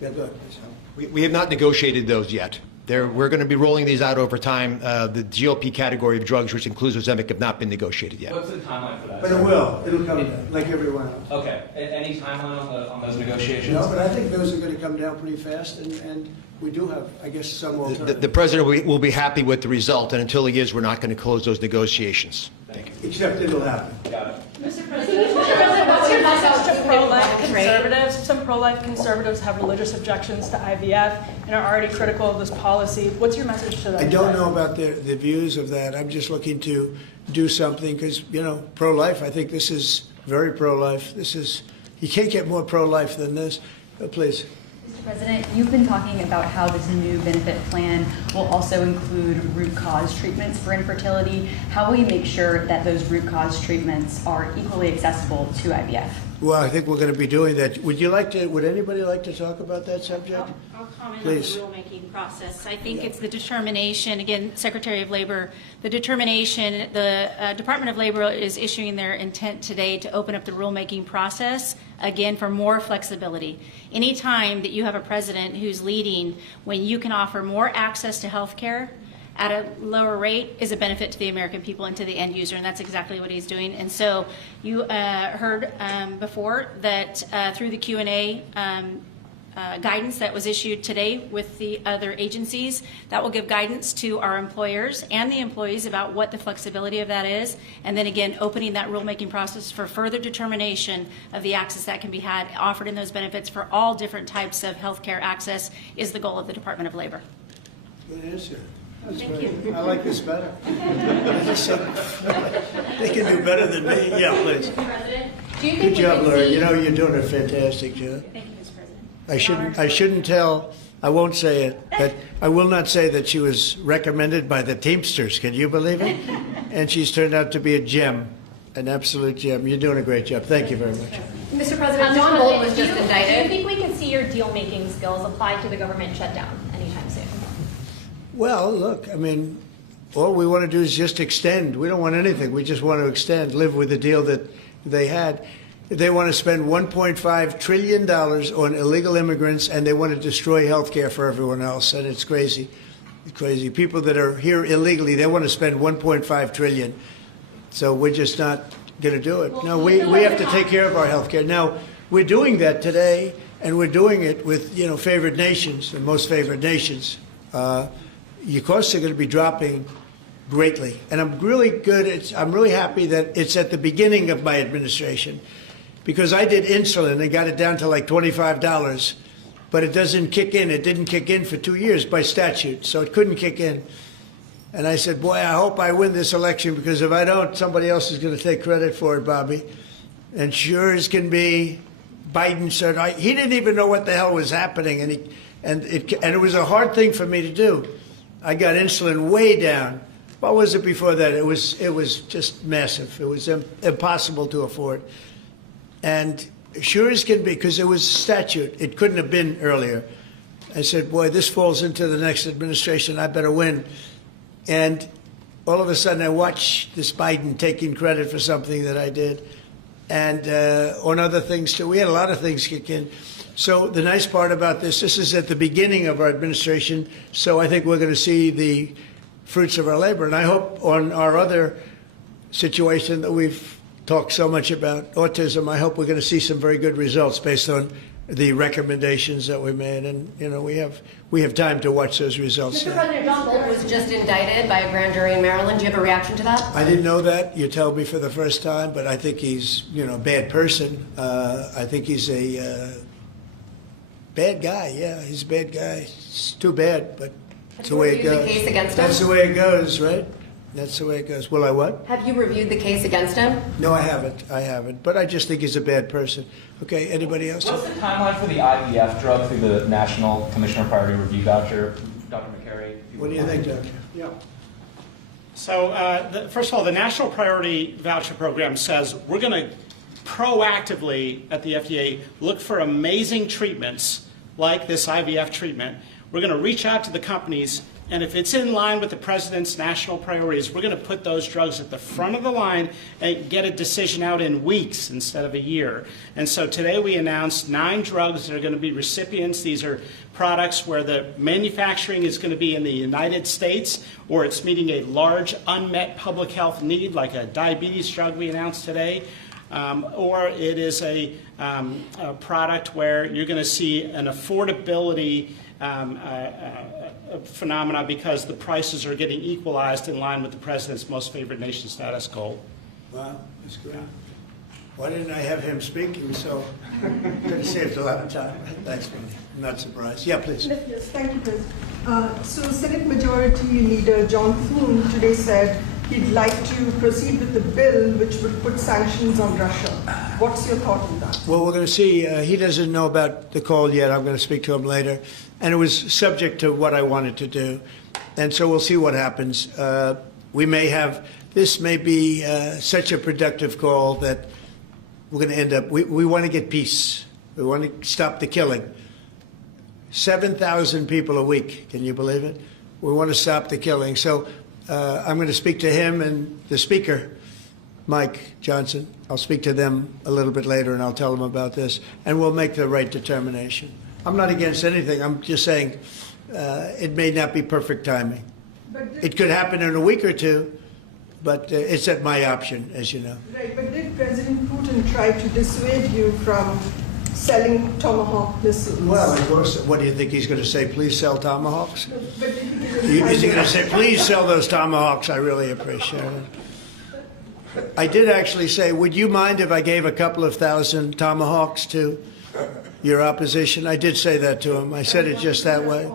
Yeah, go ahead. We have not negotiated those yet. We're going to be rolling these out over time. The GLP category of drugs, which includes Ozempic, have not been negotiated yet. What's the timeline for that? But it will. It'll come down, like everyone else. Okay. Any timeline on those negotiations? No, but I think those are going to come down pretty fast, and we do have, I guess, some alternative. The president will be happy with the result, and until he is, we're not going to close those negotiations. Thank you. Except it'll happen. Got it. Mr. President, what's your message to pro-life conservatives? Some pro-life conservatives have religious objections to IVF and are already critical of this policy. What's your message to them? I don't know about the views of that. I'm just looking to do something because, pro-life, I think this is very pro-life. You can't get more pro-life than this. Please. Mr. President, you've been talking about how this new benefit plan will also include root cause treatments for infertility. How will you make sure that those root cause treatments are equally accessible to IVF? Well, I think we're going to be doing that. Would anybody like to talk about that subject? I'll comment Please. on the rulemaking process. I think it's the determination, again, Secretary of Labor, the determination, the Department of Labor is issuing their intent today to open up the rulemaking process, again, for more flexibility. Anytime that you have a president who's leading when you can offer more access to health care at a lower rate is a benefit to the American people and to the end user, and that's exactly what he's doing. And so you heard before that through the Q&A guidance that was issued today with the other agencies, that will give guidance to our employers and the employees about what the flexibility of that is, and then again, opening that rulemaking process for further determination of the access that can be had, offered in those benefits for all different types of health care access is the goal of the Department of Labor. Good answer. Thank you. I like this better. They can do better than me. Yeah, please. President, do you Good think job, we could Laura. see... You're doing a fantastic job. Thank you, Mr. President. I shouldn't tell. I won't say it. But I will not say that she was recommended by the Teamsters. Can you believe it? And she's turned out to be a gem, an absolute gem. You're doing a great job. Thank you very much. Mr. President, John Bolton was just Do indicted. you think we can see your deal-making skills applied to the government shutdown anytime soon? Well, look, I mean, all we want to do is just extend. We don't want anything. We just want to extend, live with the deal that they had. They want to spend $1.5 trillion on illegal immigrants, and they want to destroy health care for everyone else, and it's crazy. It's crazy. People that are here illegally, they want to spend $1.5 trillion. So we're just not going to do it. No, we have to take care of our health care. Now, we're doing that today, and we're doing it with, favored nations, the most favored nations. Your costs are going to be dropping greatly. And I'm really I'm really happy that it's at the beginning of my administration, because I did insulin and got it down to like $25, but it doesn't kick in. It didn't kick in for 2 years by statute, so it couldn't kick in. And I said, boy, I hope I win this election, because if I don't, somebody else is going to take credit for it, Bobby. And sure as can be, Biden said, he didn't even know what the hell was happening, and it was a hard thing for me to do. I got insulin way down. What was it before that? It was just massive. It was impossible to afford. And sure as can be, because it was statute, it couldn't have been earlier. I said, boy, this falls into the next administration. I better win. And all of a sudden, I watch this Biden taking credit for something that I did, and on other things too. We had a lot of things kick in. So the nice part about this is at the beginning of our administration. So I think we're going to see the fruits of our labor. And I hope on our other situation that we've talked so much about, autism, I hope we're going to see some very good results based on the recommendations that we made. And, you know, we have time to watch those results. Mr. President, John Bolton was just indicted by a grand jury in Maryland. Do you have a reaction to that? I didn't know that. You tell me for the first time, but I think he's, you know, a bad person. I think he's a bad guy. Yeah, he's a bad guy. It's too bad, but that's the way it goes. Have you reviewed the case against him? That's the way it goes, right? That's the way it goes. Will I what? Have you reviewed the case against him? No, I haven't. But I just think he's a bad person. Okay, anybody else? What's the timeline for the IVF drug through the National Commissioner Priority Review Voucher? Dr. McCary? What do you think, Doctor? Yeah. So, first of all, the National Priority Voucher Program says we're going to proactively at the FDA look for amazing treatments like this IVF treatment. We're going to reach out to the companies, and if it's in line with the President's national priorities, we're going to put those drugs at the front of the line and get a decision out in weeks instead of a year. And so today we announced 9 drugs that are going to be recipients. These are products where the manufacturing is going to be in the United States, or it's meeting a large unmet public health need, like a diabetes drug we announced today. Or it is a product where you're going to see an affordability phenomena because the prices are getting equalized in line with the President's most favored nation status goal. Wow, that's great. Why didn't I have him speaking? So could have saved a lot of time. Thanks, Manny. I'm not surprised. Yeah, please. Yes, thank you, President. So Senate Majority Leader John Thune today said he'd like to proceed with the bill which would put sanctions on Russia. What's your thought on that? Well, we're going to see. He doesn't know about the call yet. I'm going to speak to him later. And it was subject to what I wanted to do. And so we'll see what happens. We may have, this may be such a productive call that we're going to end up, we want to get peace. We want to stop the killing. 7,000 people a week. Can you believe it? We want to stop the killing. So I'm going to speak to him and the Speaker, Mike Johnson. I'll speak to them a little bit later, and I'll tell them about this, and we'll make the right determination. I'm not against anything. I'm just saying it may not be perfect timing. It could happen in a week or two, but it's at my option, as you know. Right, but did President Putin try to dissuade you from selling Tomahawk missiles? Well, of course. What do you think he's going to say? Please sell Tomahawks? But Is he going to say, please sell those Tomahawks? I really appreciate it. I did actually say, would you mind if I gave a couple of thousand Tomahawks to your opposition? I did say that to him. I said it just that way.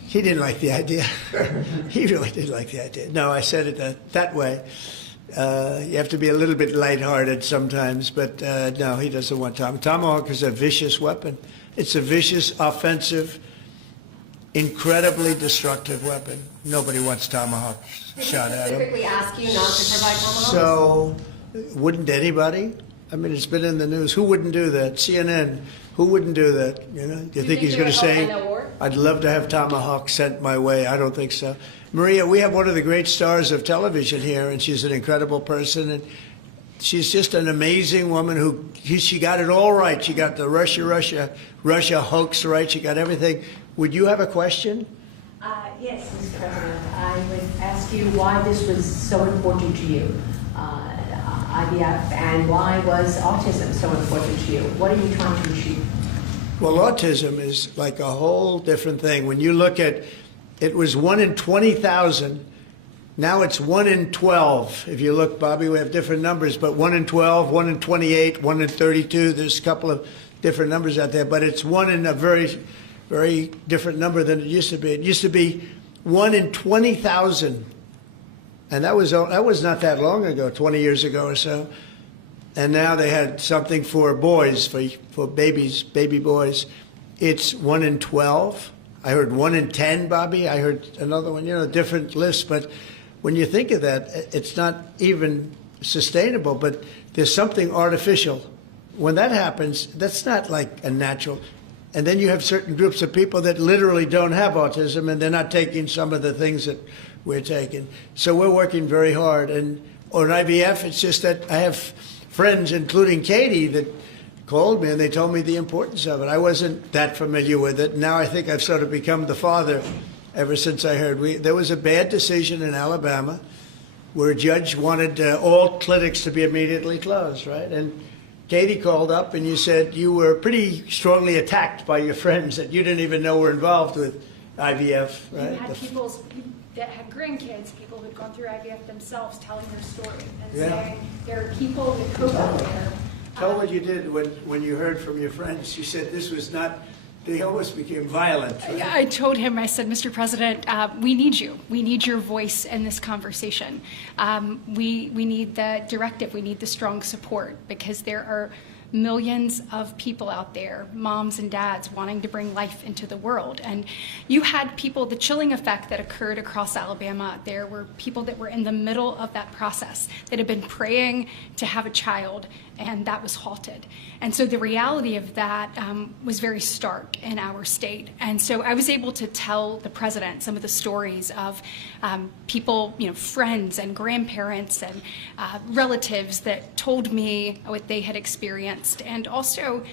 He didn't like the idea. He really did like the idea. No, I said it that way. You have to be a little bit lighthearted sometimes, but no, he doesn't want Tomahawk is a vicious weapon. It's a vicious, offensive, incredibly destructive weapon. Nobody wants Tomahawk shot at them. Specifically ask you not to provide Tomahawks? So, wouldn't anybody? I mean, it's been in the news. Who wouldn't do that? CNN. Who wouldn't do that? You know? Do you think he's going to say, "I'd love to have Tomahawk sent my way"? I don't think so. Maria, we have one of the great stars of television here, and she's an incredible person, and she's just an amazing woman who she got it all right. She got the Russia hoax right. She got everything. Would you have a question? Yes, Mr. President. I would ask you why this was so important to you, IVF, and why was autism so important to you? What are you trying to achieve? Well, autism is like a whole different thing. When you look at, it was 1 in 20,000. Now it's 1 in 12. If you look, Bobby, we have different numbers, but 1 in 12, 1 in 28, 1 in 32. There's a couple of different numbers out there, but it's 1 in a very, very different number than it used to be. It used to be 1 in 20,000. And that was not that long ago, 20 years ago or so. And now they had something for boys, for babies, baby boys. It's 1 in 12. I heard 1 in 10, Bobby. I heard another one, different lists. But when you think of that, it's not even sustainable, but there's something artificial. When that happens, that's not like a natural. And then you have certain groups of people that literally don't have autism, and they're not taking some of the things that we're taking. So we're working very hard. And on IVF, it's just that I have friends, including Katie, that called me and they told me the importance of it. I wasn't that familiar with it. Now I think I've sort of become the father ever since I heard. There was a bad decision in Alabama where a judge wanted all clinics to be immediately closed, right? And Katie called up and you said you were pretty strongly attacked by your friends that you didn't even know were involved with IVF, right? You had people that had grandkids, people who'd gone through IVF themselves, telling their story and saying there are people that cope out there. Tell what you did when you heard from your friends. You said this was not, they almost became violent. Right? I told him, I said, Mr. President, we need you. We need your voice in this conversation. We need the directive. We need the strong support because there are millions of people out there, moms and dads, wanting to bring life into the world. And you had people, the chilling effect that occurred across Alabama, there were people that were in the middle of that process that had been praying to have a child, and that was halted. And so the reality of that was very stark in our state. And so I was able to tell the president some of the stories of people, friends and grandparents and relatives that told me what they had experienced and also,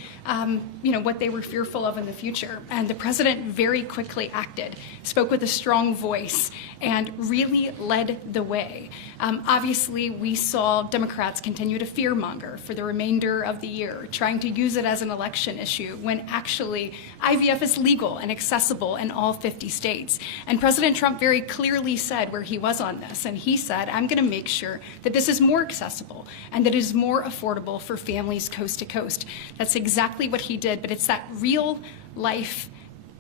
what they were fearful of in the future. And the president very quickly acted, spoke with a strong voice, and really led the way. Obviously, we saw Democrats continue to fearmonger for the remainder of the year, trying to use it as an election issue when actually IVF is legal and accessible in all 50 states. And President Trump very clearly said where he was on this, and he said, I'm going to make sure that this is more accessible and that it is more affordable for families coast to coast. That's exactly what he did, but it's that real life,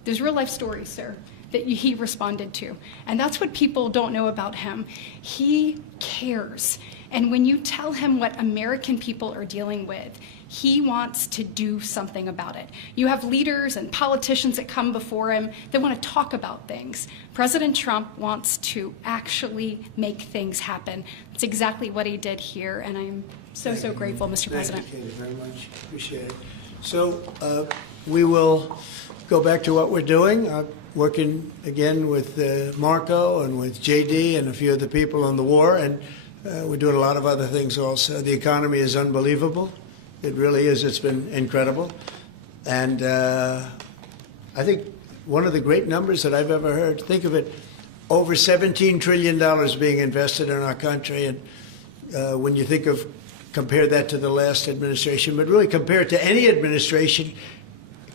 there's real life stories, sir, that he responded to. And that's what people don't know about him. He cares. And when you tell him what American people are dealing with, he wants to do something about it. You have leaders and politicians that come before him that want to talk about things. President Trump wants to actually make things happen. That's exactly what he did here, and I'm so grateful, Mr. President. Thank you very much. Appreciate it. So we will go back to what we're doing. Working again with Marco and with JD and a few of the people on the war, and we're doing a lot of other things also. The economy is unbelievable. It really is. It's been incredible. And I think one of the great numbers that I've ever heard, think of it, over $17 trillion being invested in our country. And when you think of, compare that to the last administration, but really compare it to any administration,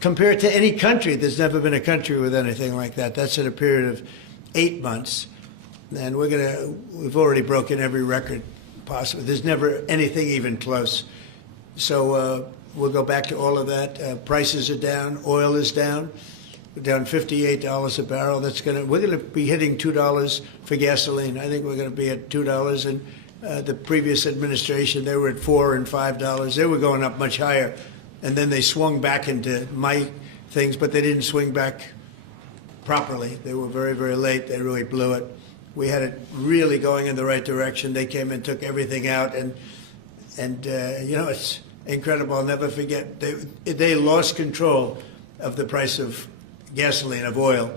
compare it to any country. There's never been a country with anything like that. That's in a period of 8 months. And we've already broken every record possible. There's never anything even close. So we'll go back to all of that. Prices are down. Oil is down. We're down $58 a barrel. We're going to be hitting $2 for gasoline. I think we're going to be at $2. And the previous administration, they were at $4 and $5. They were going up much higher. And then they swung back into my things, but they didn't swing back properly. They were very, very late. They really blew it. We had it really going in the right direction. They came and took everything out, and it's incredible. I'll never forget. They lost control of the price of gasoline, of oil.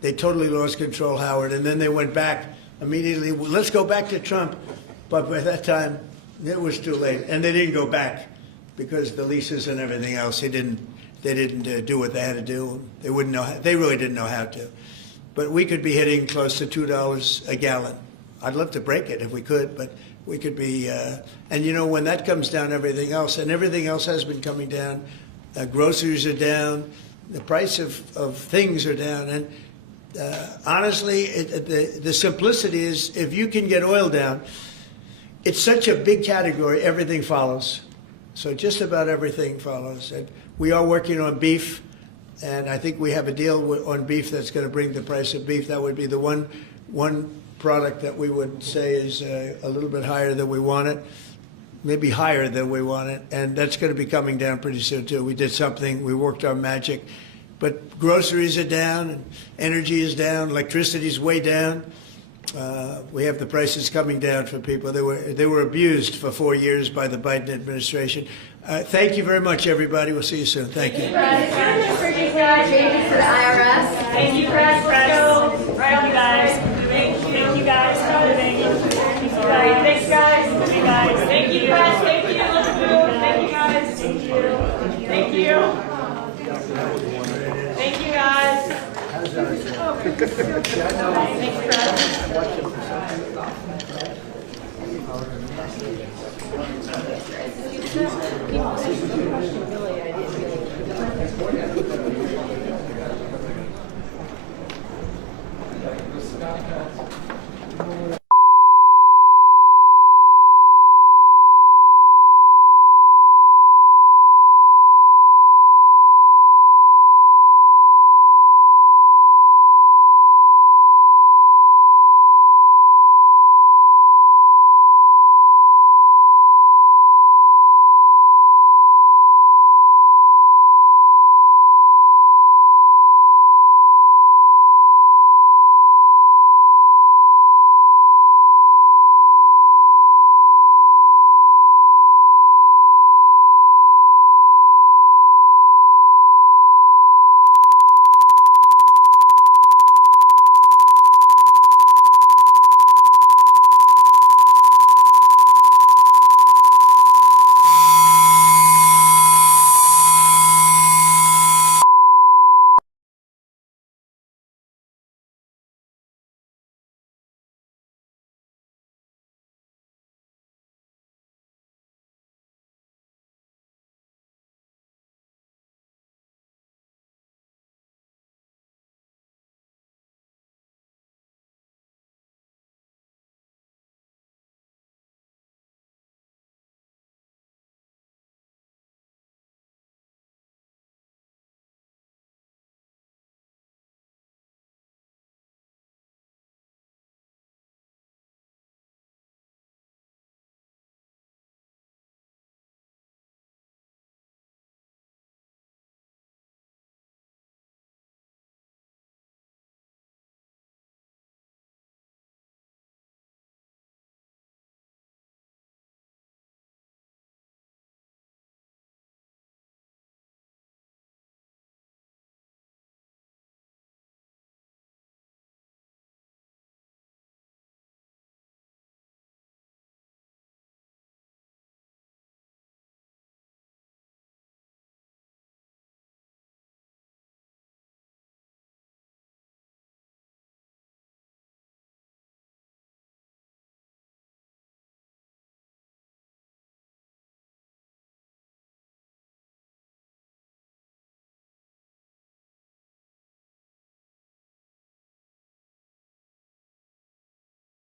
They totally lost control, Howard, and then they went back immediately. Let's go back to Trump. But by that time, it was too late, and they didn't go back because the leases and everything else. They didn't do what they had to do. They wouldn't know. They really didn't know how to. But we could be hitting close to $2 a gallon. I'd love to break it if we could, but we could be. And when that comes down, everything else has been coming down. Groceries are down. The price of things are down. And honestly, the simplicity is if you can get oil down, it's such a big category, everything follows. So just about everything follows. And we are working on beef. And I think we have a deal on beef that's going to bring the price of beef. That would be the one product that we would say is a little bit higher than we want it, maybe higher than we want it. And that's going to be coming down pretty soon, too. We did something. We worked our magic. But groceries are down, and energy is down, electricity is way down. We have the prices coming down for people. They were abused for 4 years by the Biden administration. Thank you very much, everybody. We'll see you soon. Thank you. Changes for the IRS. Thank you, Chris. Let's go. Right on, you guys. Thank you, guys. Thank you, guys. Thanks, guys. Thank you, guys. Thank you, guys. Thank you. Let's move. Thank you, guys. Thank you. Thank you. Thank you, guys. Thanks, Chris.